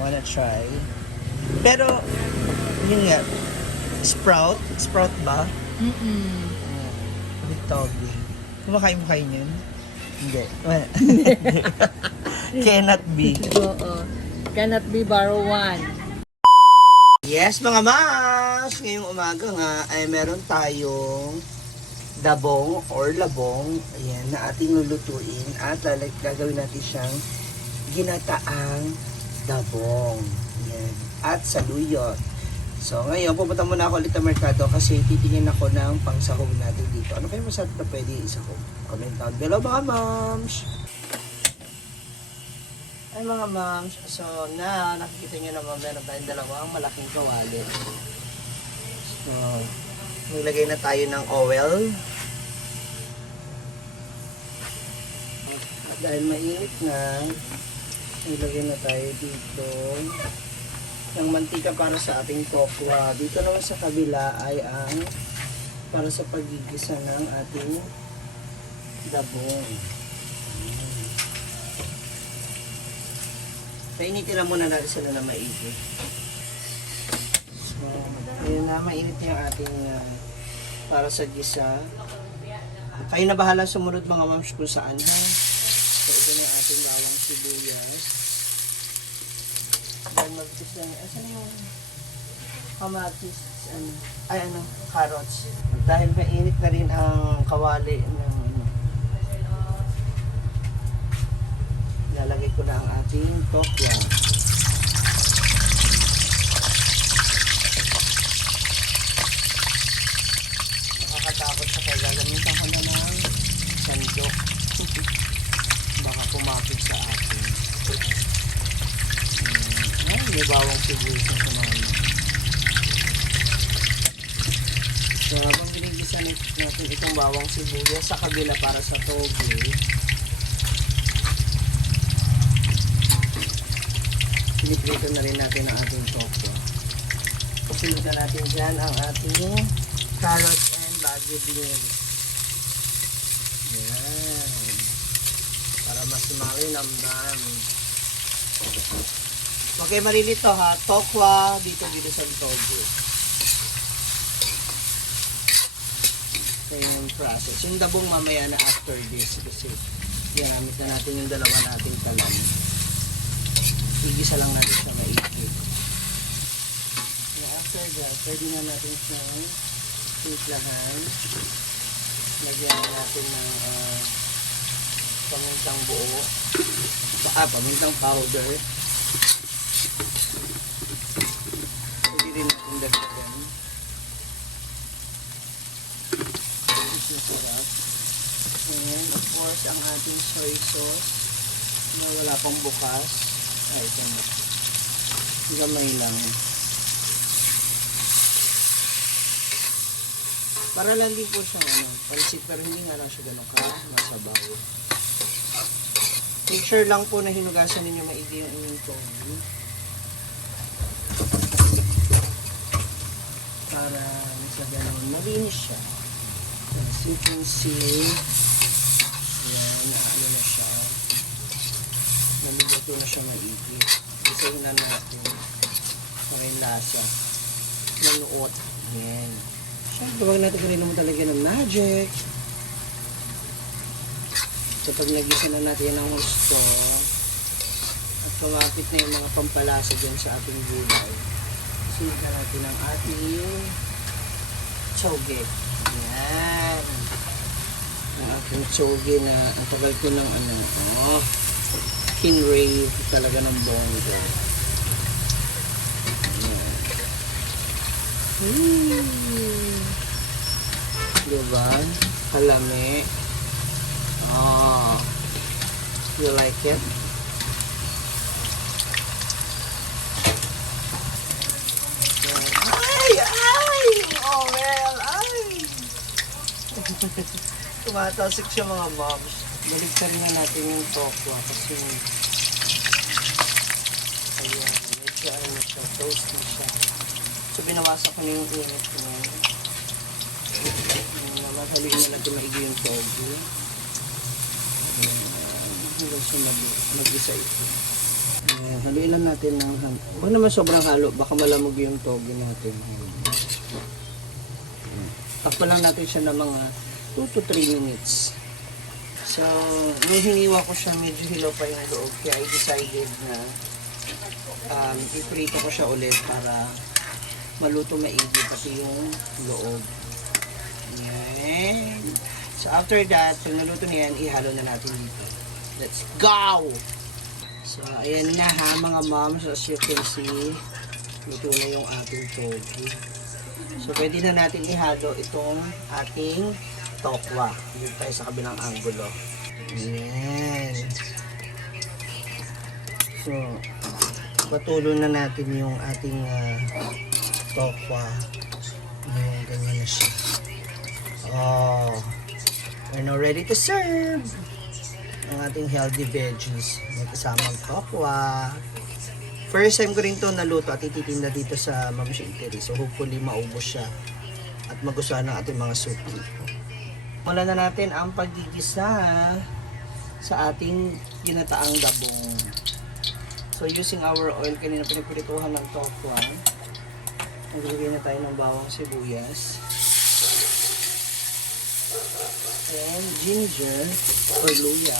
Wanna try? Pero, yun nga, sprout ba? With topping. Kumakain mo kayo yun? Hindi. Cannot be. Oo. Cannot be borrow one. Yes, mga mas! Ngayong umaga nga ay meron tayong dabong or labong. Ayan, na ating lulutuin at gagawin natin siyang ginataang dabong. Ayan. At saluyot. So, ngayon, pupunta muna ako ulit sa merkado kasi titingin ako ng pangsahog natin dito. Ano kayo masarap na pwede isahog? Comment down below, mga moms! Ay, mga moms. So, nakikita nyo naman meron tayong dalawang malaking kawali. So, nilagay na tayo ng oil. At dahil mainit na, nilagay na tayo dito ng mantika para sa ating tokwa. Dito naman sa kabila ay ang para sa pagigisa ng ating dabong. Painitin lang muna natin sila na maigi. So, ayun na, mainit na yung ating para sa gisa. Kayo na bahala sumunod mga moms kung saan ha. So, ito na yung ating bawang sibuyas. Dahil mag-gisa na, asan yung kamatis, carrots. Dahil mainit na rin ang kawali ng lalagay ko na ang ating tokwa. Nakakatakot sa kaya gagamitan ko na ng sandok. Baka pumapit sa atin. May bawang sibuyas na sumama. So habang binigisa natin itong bawang sibuyas sa kabila para sa toge, piniprito na rin natin ang ating tokwa. Pasunod na natin dyan ang ating carrots and bagu beans. Yan. Para mas malinamnam. Okay, marilito ha. Tokwa dito sa toge. So yung process. Yung dabong mamaya na after this kasi ginamit na natin yung dalawa nating talam. Igisa lang natin siya maigi. And after that, pwede na natin siyang tiplahan. Lagyan na natin ng pamintang buo. Pamintang powder. Pwede rin natin dagdagan. Ito sarap. And of course, ang ating soy sauce na wala pang bukas. Ay, ito na. Gamay lang. Para lang din po siyang pansit, pero hindi nga lang siya ganun ka masabaw. Make sure lang po na hinugasan ninyo maigi yung inyong toge. Para sa ganun, malinis siya. As you can see, yan, ano na siya. Nalimuto na siya maigi. Isahin na natin para yung lasa. Manuot. Yan. Siyempre, huwag natin kanilang talaga ng magic. So, pag nagisa na natin ang gusto, at kumapit na yung mga pampalasa dyan sa ating gulay, sunod na natin ang ating choge. Yan. Ang ating choge na ang tagal ko ng kinrave talaga ng bongo. Diba? Kalami. You like it? Oh well, tumatasik siya mga moms. Baligtad na natin yung tokwa kasi ayan, medyo siya, toasty siya. So binawasan ko na yung init niya. Mahaluin na natin maigi yung toge. Hanggang siya mag-isa ito. Ayan. haluin lang natin ng huwag naman sobrang halo, baka malamog yung togi natin. Takpan lang natin siya ng mga 2 to 3 minutes. So, nung hiniwa ko siya, medyo hilaw pa yung loob. Kaya I decided na iprito ko siya ulit para maluto maigi pati yung loob. Yan. So, after that, yung naluto na yan, ihalo na natin dito. Let's go! So, ayan na ha, mga moms. As you can see, luto na yung ating togi. So, pwede na natin ihalo itong ating tokwa. Dito tayo sa kabilang angulo. Ayan. So, patulo na natin yung ating tokwa. Ayan, ganyan na siya. Oh, we're now ready to serve ang ating healthy veggies. May kasamang tokwa. First time ko rin ito naluto at ititinda dito sa Ma'am Eatery. So hopefully maubos siya at magustuhan ng ating mga suki. Wala na natin ang paggigisa sa ating ginataang dabong. So using our oil, kanina pinagprituhan ng tokwa. Naglagay na tayo ng bawang sibuyas. And ginger or luya.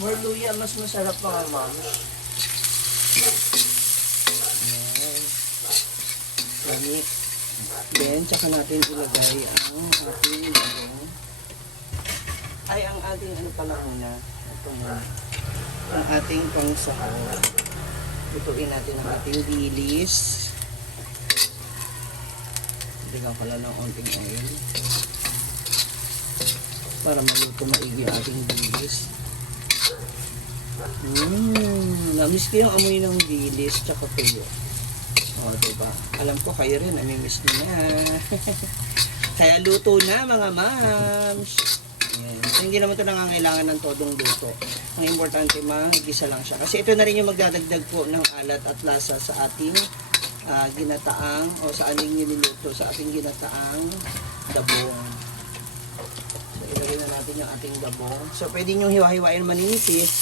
More luya, mas masarap mga ma'am. Ayan. Then, tsaka natin ilagay ang ating ang ating ano pala muna. Ito muna. Ang ating pangsahog. Lutuin natin ang ating dilis. Bigyan ko lang ng onting oil para maluto maigi ang ating dilis. Namiss ko yung amoy ng dilis tsaka tuyo. O, diba? Alam ko kayo rin, namimiss nyo na. Kaya luto na mga moms. Ayan. So, hindi naman ito nangangailangan ng todong luto. Ang importante, magisa lang siya. Kasi ito na rin yung magdadagdag po ng alat at lasa sa ating ginataang o sa ating niluluto sa ating ginataang dabong. So ilagay na natin yung ating dabong. So pwede nyo hiwa-hiwain maninipis,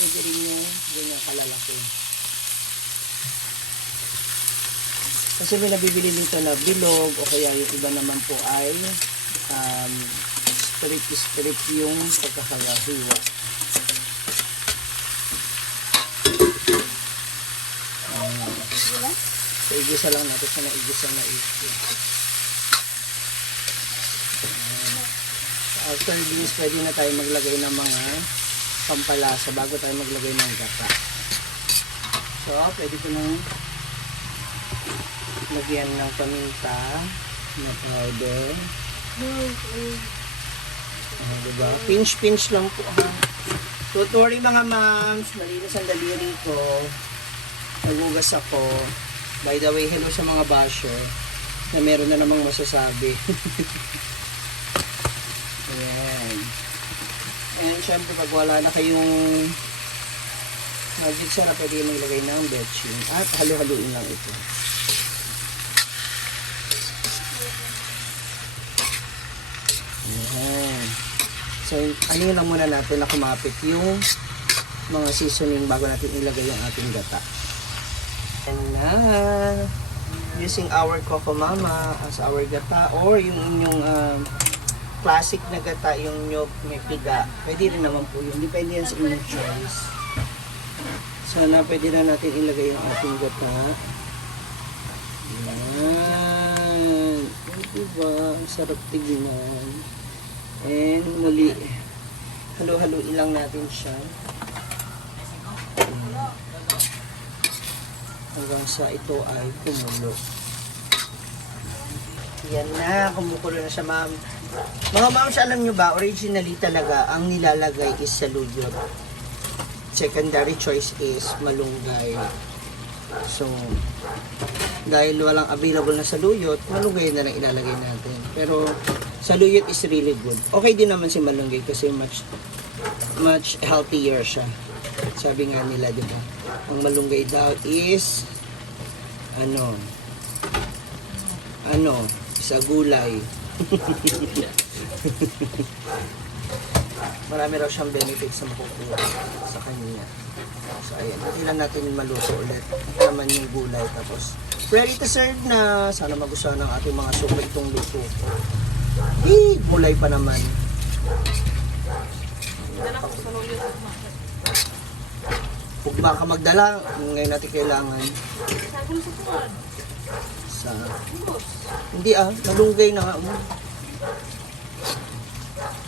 pwede rin yung ganyan kalalaki. Kasi may nabibili nito na bilog o kaya yung iba naman po ay strip yung pagkakahiwa. So, igisa lang natin sa naigisa na ito. After this, pwede na tayo maglagay ng mga pampalasa bago tayo maglagay ng gata. So, pwede ko nang lagyan ng paminta na powder. Diba? Pinch lang po ha. Don't worry mga moms, malinis ang daliri ko. Nagugas ako. By the way, hello sa mga basher na meron na namang masasabi. Ayan. And syempre pag wala na kayong magic sarap, pwede yung maglagay ng betchin. At halo-haloin lang ito. Ayan. So, ano yun lang muna natin na kumapit yung mga seasoning bago natin ilagay yung ating gata. And na, using our Coco Mama as our gata or yung inyong classic na gata, yung nyog may piga. Pwede rin naman po yun. Depende yan sa inyong choice. Sana pwede na natin ilagay yung ating gata. Yan. Diba? Sarap tignan. And muli, halo-haloin lang natin siya. Hanggang sa ito ay kumulo. Yan na, kumukulo na siya ma'am. Mga moms, alam nyo ba, originally talaga, ang nilalagay is saluyot. Secondary choice is malunggay. So, dahil walang available na saluyot, malunggay na lang ilalagay natin. Pero, saluyot is really good. Okay din naman si malunggay kasi much healthier siya. Sabi nga nila, di ba? Ang malunggay daw is sa gulay. Marami raw siyang benefits ng buko sa kanya. So, ayan. Natin natin maluto ulit. Naman yung gulay. Tapos, ready to serve na. Sana magustuhan ng ating mga suko itong luto ko. Gulay pa naman. Pugma ka magdala. Ngayon natin kailangan. Sa... Hindi malunggay na nga mo.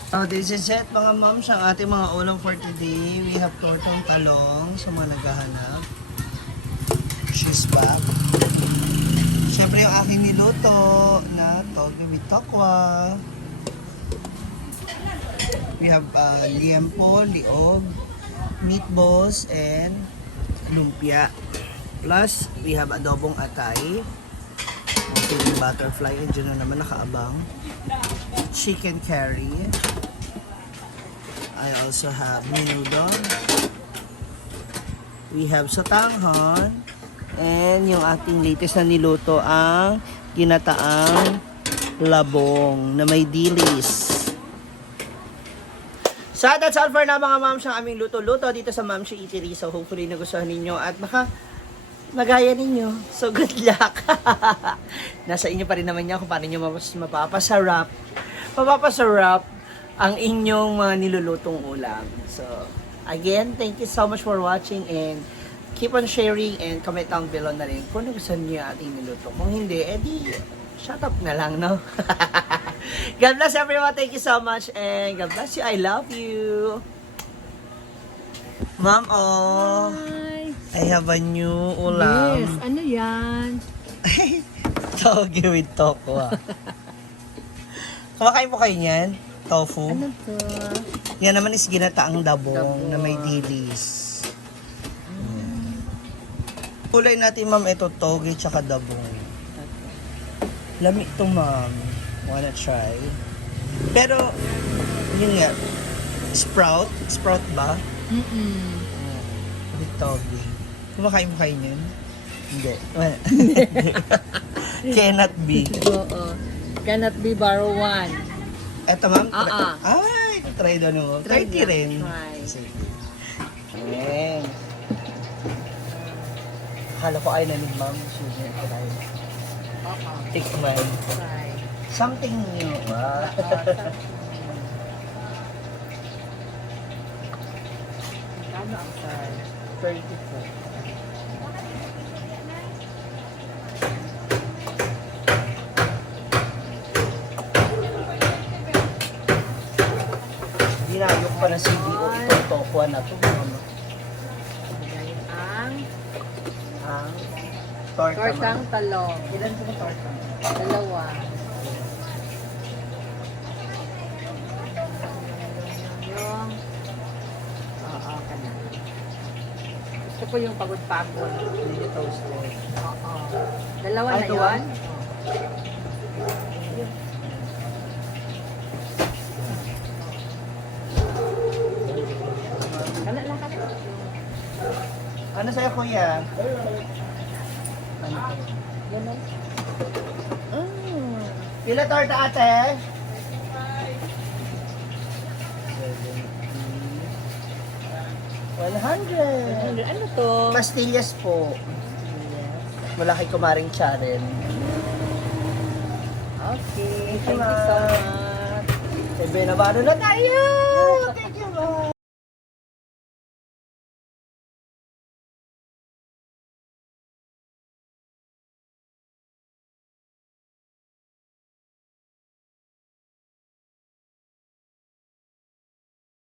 So, this is it mga moms, ang ating mga ulam for today. We have tortong talong sa mga naghahanap. She's back. Siyempre yung aking niluto na toge with tokwa. We have liempo, liog, meatballs, and lumpia. Plus, we have adobong atay. Okay, butterfly, and dyan na naman nakaabang. Chicken curry. I also have menudo. We have sotanghon. And yung ating latest na niluto ang ginataang labong na may dilis. So that's all for now mga moms ang aming luto-luto dito sa Ma'am Shi Eatery. So hopefully nagustuhan ninyo at baka magaya ninyo. So good luck. Nasa inyo pa rin naman yan kung paano nyo mapapasarap ang inyong mga nilulutong ulam. So, again, thank you so much for watching and keep on sharing and comment down below na rin kung nagustuhan nyo yung ating niluto. Kung hindi, edi, shut up na lang, no? God bless everyone. Thank you so much and God bless you. I love you. Ma'am, Hi. I have a new ulam. Yes, ano yan? Toge with tokwa. Kumakain po kayo niyan? Tofu? Ano to? Yan naman is ginataang dabong Dabong. na may dilis. Kulay natin ma'am ito toge tsaka dabong. Lami ito ma'am. Wanna try? Pero, yun nga, sprout? Sprout ba? With toge. Kumakain mo kayo niyan? Hindi. Cannot be. Oo. Cannot be borrow one. Eto ma'am. Ah. Ay, try doon mo. Try niya. rin. Try. Sige. Ayan. Akala ko ay nanig ma'am. Sige, try. Oo. Tikman. Try. Something new. Ah. Kano ang size? 34. Ginayok pa na CBO itong tokwa na to. Mama. Ngayon ang Ang torta. tortang ma'am. talong. Ilan po yung torta? Dalawa. Yung kanan. Gusto ko yung pagod-pagod. Hindi toasted. Oo. Dalawa Ay, na ito, yun? Kana lang kana. Ano sa'yo kuya? Ganun. Pila torta ate? 100. Ano to? Pastillas po. Mula kay Kumaring Charen. Okay. Thank you, Thank you so ma'am. much. Ebe, nabano na tayo! Thank